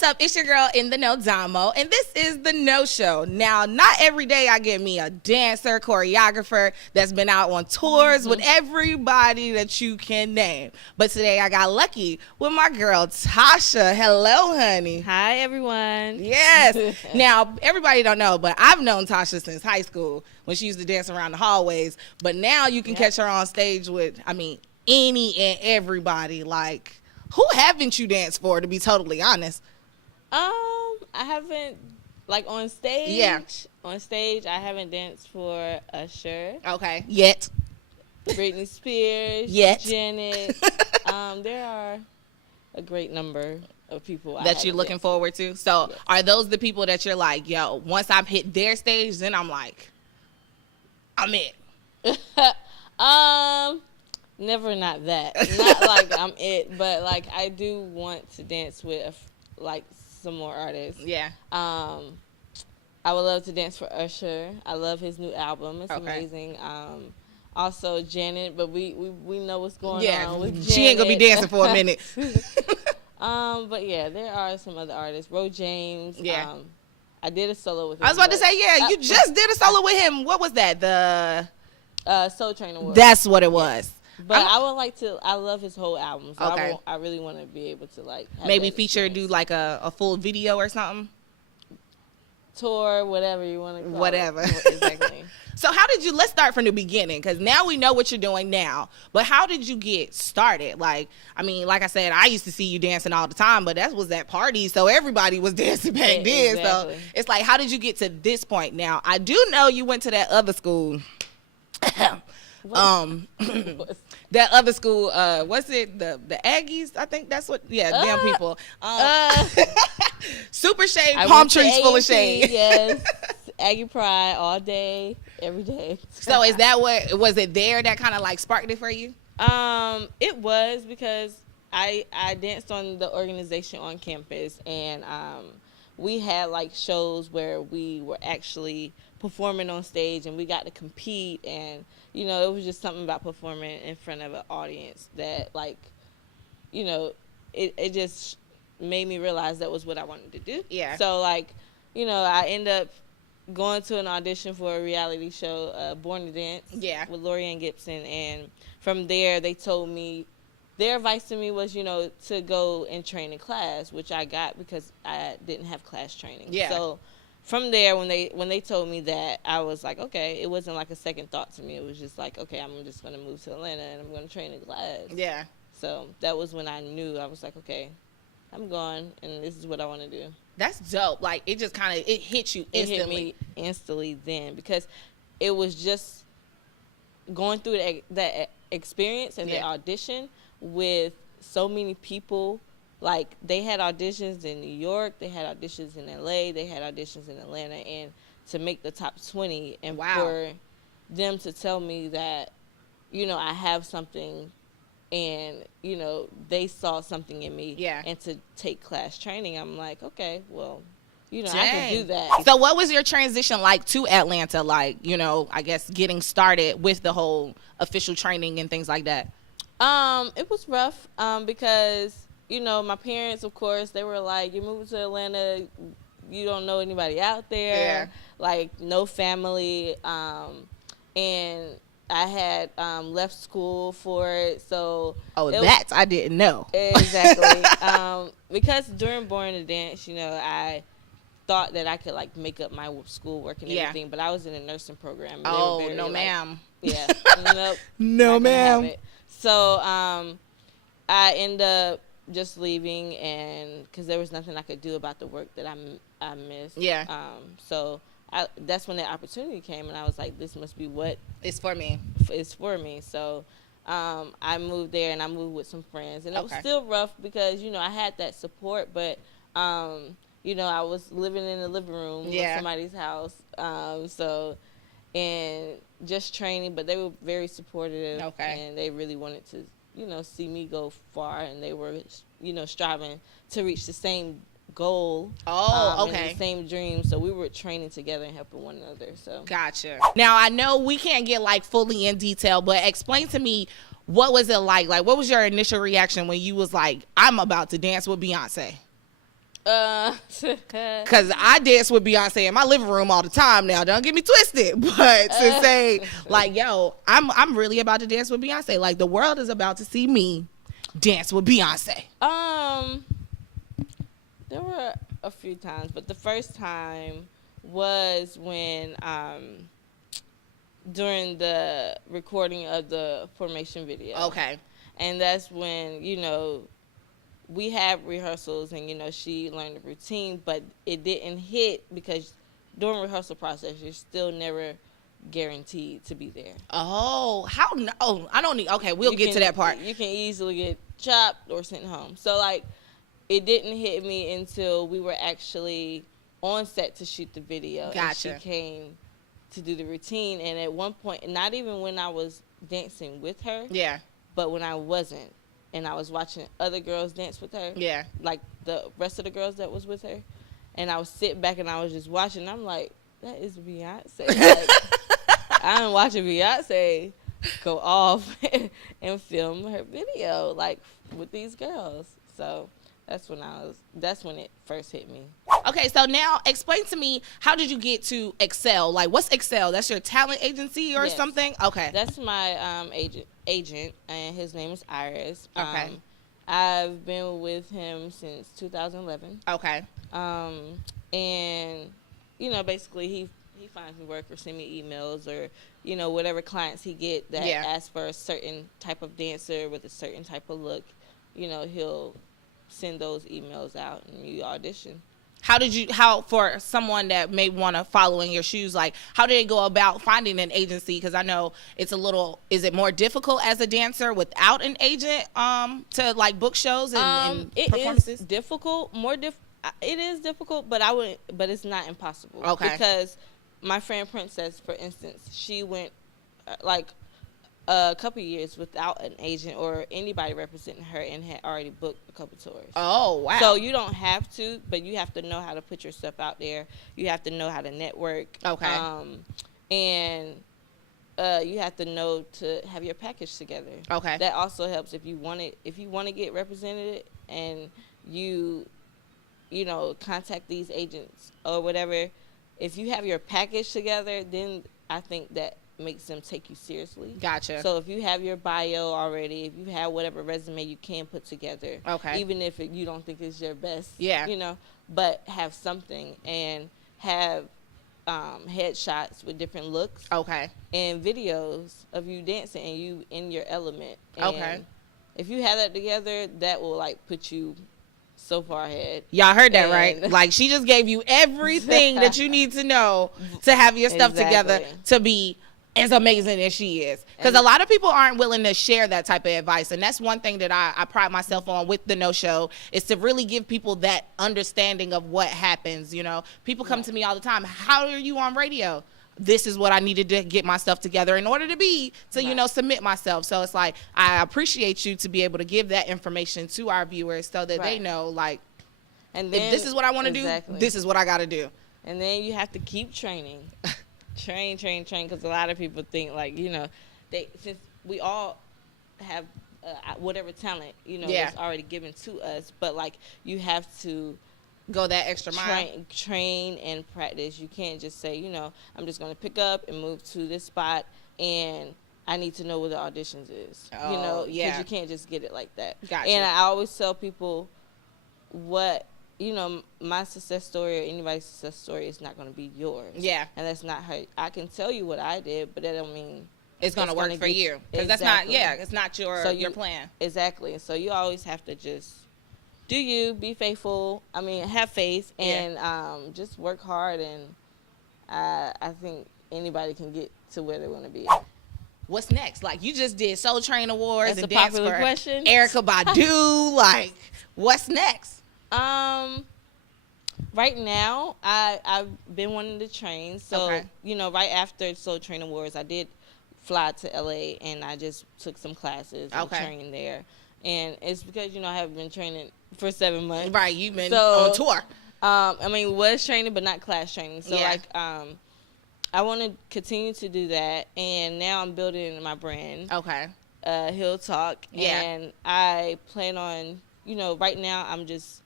What's up? It's your girl in the know, Damo, and this is the Kno Show. Now, not every day I get me a dancer, choreographer that's been out on tours with everybody that you can name. But today I got lucky with my girl Tasha. Hello, honey. Hi, everyone. Yes. Now, everybody don't know, but I've known Tasha since high school when she used to dance around the hallways. But now you can catch her on stage with, any and everybody. Like, who haven't you danced for, to be totally honest? I haven't, on stage. Yeah. On stage, I haven't danced for Usher. Okay. Yet. Britney Spears. Yet. Janet. There are a great number of people that you're looking forward to. So yes. Are those the people that you're like, yo, once I've hit their stage, then I'm like, I'm it? Never not that. Not like I'm it, but I do want to dance with some more artists. Yeah. I would love to dance for Usher. I love his new album. It's amazing. Also Janet, but we know what's going on with Janet. She ain't gonna be dancing for a minute. But yeah, there are some other artists. Ro James. Yeah. I did a solo with him. I was about to say, you just did a solo with him. What was that? The Soul Train Award. That's what it was. But I would like to. I love his whole album, so I really want to be able to have maybe feature, do a full video or something. Tour, whatever you want to call it. Whatever. Exactly. So how did you? Let's start from the beginning, because now we know what you're doing now. But how did you get started? Like I said, I used to see you dancing all the time, but that was at parties, so everybody was dancing back then. Exactly. So it's like, how did you get to this point? Now I do know you went to that other school. That other school, what's it? The Aggies? I think that's what. Yeah, damn people. Super shade, palm trees full of shade. Yes, Aggie Pride all day, every day. So is that what was it there that kind of sparked it for you? It was because I danced on the organization on campus, and we had shows where we were actually performing on stage, and we got to compete, and it was just something about performing in front of an audience that it just made me realize that was what I wanted to do. Yeah. So I ended up going to an audition for a reality show, Born to Dance. Yeah. With Lorianne Gibson, and from there they told me their advice to me was to go and train in class, which I got because I didn't have class training. Yeah. So from there, when they told me that, I was like, okay. It wasn't a second thought to me. It was just okay, I'm just going to move to Atlanta and I'm going to train in class. Yeah. So that was when I knew. I was like, okay, I'm going and this is what I want to do. That's dope. It just it hit you instantly. It hit me instantly then, because it was just going through that experience and the audition with so many people. They had auditions in New York, they had auditions in LA, they had auditions in Atlanta, and to make the top 20, and for them to tell me that, I have something, and, they saw something in me, and to take class training, I'm like, okay, well, I can do that. So what was your transition like to Atlanta? I guess getting started with the whole official training and things like that. It was rough, because my parents, of course, they were like, you're moving to Atlanta, you don't know anybody out there, no family, and I had left school for it, so... I didn't know. Exactly. Because during Born to Dance, I thought that I could, make up my schoolwork and everything, but I was in a nursing program. Oh, no, ma'am. Yeah. Nope. No, ma'am. So, I ended up just leaving, and because there was nothing I could do about the work that I missed. Yeah. So that's when the opportunity came, and I was like, this must be what it's for me. It's for me. So I moved there, and I moved with some friends, and it was still rough because I had that support, but I was living in the living room of somebody's house. And just training, but they were very supportive, and they really wanted to see me go far, and they were striving to reach the same goal. And the same dream. So we were training together and helping one another. So gotcha. Now I know we can't get fully in detail, but explain to me, what was it like? What was your initial reaction when you was like, I'm about to dance with Beyonce? Cause I dance with Beyonce in my living room all the time now. Don't get me twisted. But to say like, yo, I'm really about to dance with Beyonce. Like the world is about to see me dance with Beyonce. There were a few times, but the first time was when during the recording of the Formation video. Okay. And that's when, we have rehearsals and, she learned the routine, but it didn't hit because during rehearsal process, you're still never guaranteed to be there. Oh, how? Oh, I don't need. Okay, we'll get to that part. You can easily get chopped or sent home. So, like, it didn't hit me until we were actually on set to shoot the video. Gotcha. And she came to do the routine. And at one point, not even when I was dancing with her. Yeah. But when I wasn't. And I was watching other girls dance with her. Yeah. Like the rest of the girls that was with her. And I was sitting back and I was just watching. I'm like, that is Beyonce. Like, I'm watching Beyonce go off and film her video, like, with these girls. So that's when it first hit me. Okay, so now explain to me, how did you get to Excel? Like, what's Excel? That's your talent agency or something? Okay. That's my agent, and his name is Iris. Okay. I've been with him since 2011. Okay. And, basically he finds me work or send me emails or, whatever clients he get that ask for a certain type of dancer with a certain type of look, he'll send those emails out and you audition. How for someone that may want to follow in your shoes, like, how did they go about finding an agency? Because I know is it more difficult as a dancer without an agent to, like, book shows and performances? It is difficult, it is difficult, but it's not impossible. Okay. Because my friend Princess, for instance, she went a couple years without an agent or anybody representing her and had already booked a couple tours. Oh, wow. So you don't have to, but you have to know how to put yourself out there. You have to know how to network. Okay. And you have to know to have your package together. Okay. That also helps if you want to get represented and you contact these agents or whatever. If you have your package together, then I think that makes them take you seriously. Gotcha. So if you have your bio already, if you have whatever resume you can put together, okay, even if you don't think it's your best, yeah, but have something and have headshots with different looks, okay, and videos of you dancing and you in your element. And okay. If you have that together, that will, like, put you so far ahead. Y'all heard that, right? Like, she just gave you everything that you need to know to have your stuff together to be as amazing as she is. Because a lot of people aren't willing to share that type of advice. And that's one thing that I pride myself on with the Kno Show, is to really give people that understanding of what happens. People come to me all the time. How are you on radio? This is what I needed to get myself together in order to submit myself. So it's like, I appreciate you to be able to give that information to our viewers so that they know, like, and then, if this is what I want to do, this is what I got to do. And then you have to keep training. Train, because a lot of people think, like, since we all have whatever talent, that's already given to us, but, like, you have to go that extra mile. Train and practice. You can't just say, I'm just going to pick up and move to this spot and I need to know where the auditions is. Oh, because you can't just get it like that. Gotcha. And I always tell people what, my success story or anybody's success story is not going to be yours. Yeah. And that's not how, I can tell you what I did, but that don't mean it's going to work for you. Because that's not, it's not your plan. Exactly. So you always have to just do you, be faithful, have faith, and just work hard, and I think anybody can get to where they want to be. What's next? Like, you just did Soul Train Awards That's and a dance popular for question. Erykah Badu. Like, what's next? Right now, I've been wanting to train. So, right after Soul Train Awards, I did fly to LA and I just took some classes and trained there. And it's because, I haven't been training for 7 months. Right, you've been on tour. Was training, but not class training. So, I want to continue to do that. And now I'm building my brand. Okay. Hill Talk. Yeah. And I plan on, right now I'm just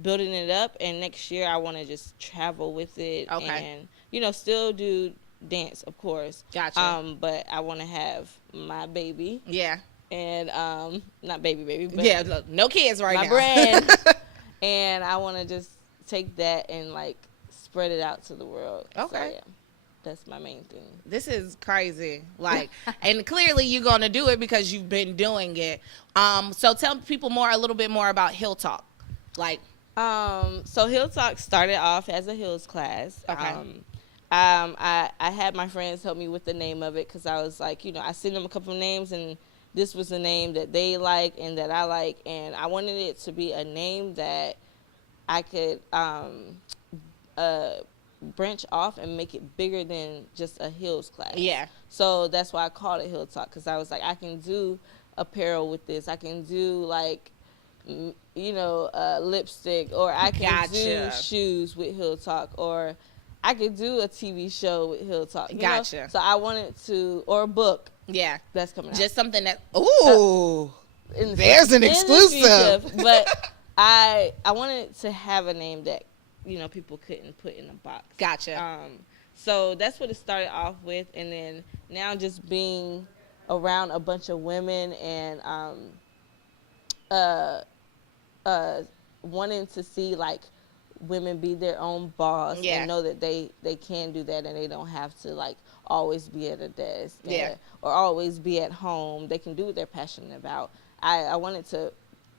building it up, and next year I want to just travel with it. Okay. And still do dance, of course. Gotcha. But I want to have my baby. Yeah. And not baby, but yeah, look, no kids right my now. brand. And I want to just take that and like spread it out to the world. Okay. So, yeah, that's my main thing. This is crazy. Like, and clearly you're going to do it because you've been doing it. So tell people a little bit more about Hill Talk. Like, so Hill Talk started off as a Hills class. Okay. I had my friends help me with the name of it because I was like, I sent them a couple of names, and this was the name that they like and that I like, and I wanted it to be a name that I could branch off and make it bigger than just a Hills class. yeah. So that's why I called it Hill Talk, because I was like, I can do apparel with this. I can do like, lipstick, or I can do shoes with Hill Talk, or I could do a TV show with Hill Talk. Gotcha. So I wanted to, or a book. Yeah. That's coming out. Just something that, ooh, there's an in exclusive. the future, but I wanted to have a name that, people couldn't put in a box. Gotcha. So that's what it started off with. And then now just being around a bunch of women and wanting to see like women be their own boss and know that they can do that, and they don't have to like always be at a desk or always be at home. They can do what they're passionate about. I wanted to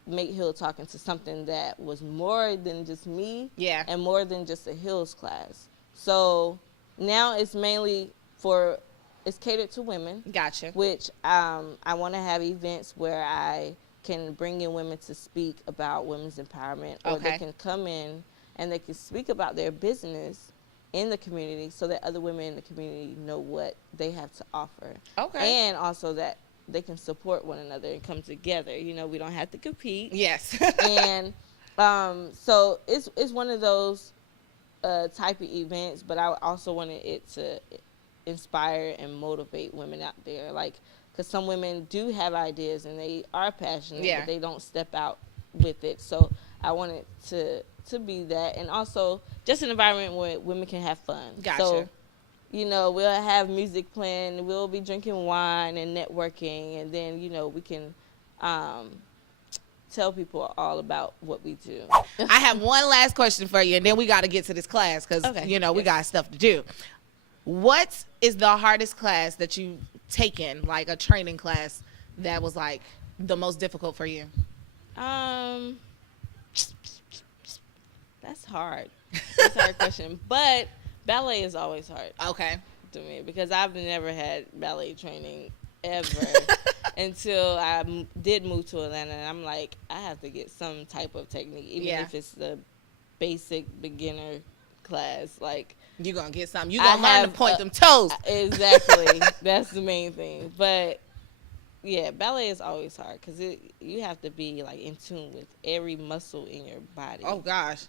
make Hill Talk into something that was more than just me and more than just a Hills class. So now it's mainly it's catered to women. Gotcha. Which I want to have events where I can bring in women to speak about women's empowerment, or they can come in and they can speak about their business in the community so that other women in the community know what they have to offer. Okay. And also that they can support one another and come together. We don't have to compete. Yes. And so it's one of those type of events, but I also wanted it to inspire and motivate women out there, like, because some women do have ideas and they are passionate, but they don't step out with it. So I wanted to be that, and also just an environment where women can have fun. Gotcha. So, we'll have music playing, we'll be drinking wine and networking, and then, we can tell people all about what we do. I have one last question for you, and then we got to get to this class because, we got stuff to do. What is the hardest class that you've taken, like a training class, that was like the most difficult for you? That's hard. That's a hard question. But ballet is always hard. Okay. To me, because I've never had ballet training ever until I did move to Atlanta, and I'm like, I have to get some type of technique, even if it's the basic beginner class. Like, you're going to get something. You're going to learn to point them toes. Exactly. That's the main thing. But, yeah, ballet is always hard because you have to be, like, in tune with every muscle in your body. Oh, gosh.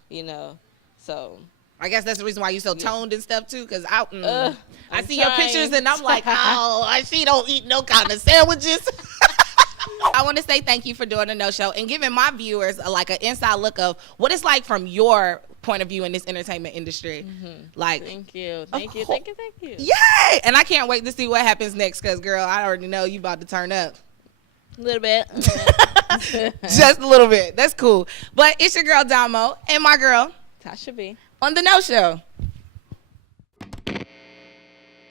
So I guess that's the reason why you're so toned and stuff, too, because I see your pictures, and I'm like, oh, she don't eat no kind of sandwiches. I want to say thank you for doing the Kno Show and giving my viewers like an inside look of what it's like from your point of view in this entertainment industry. Mm-hmm. Like, thank you. Yay! And I can't wait to see what happens next because, girl, I already know you about to turn up. A little bit. Just a little bit. That's cool. But it's your girl, Damo, and my girl, Tasha B. on the Kno Show.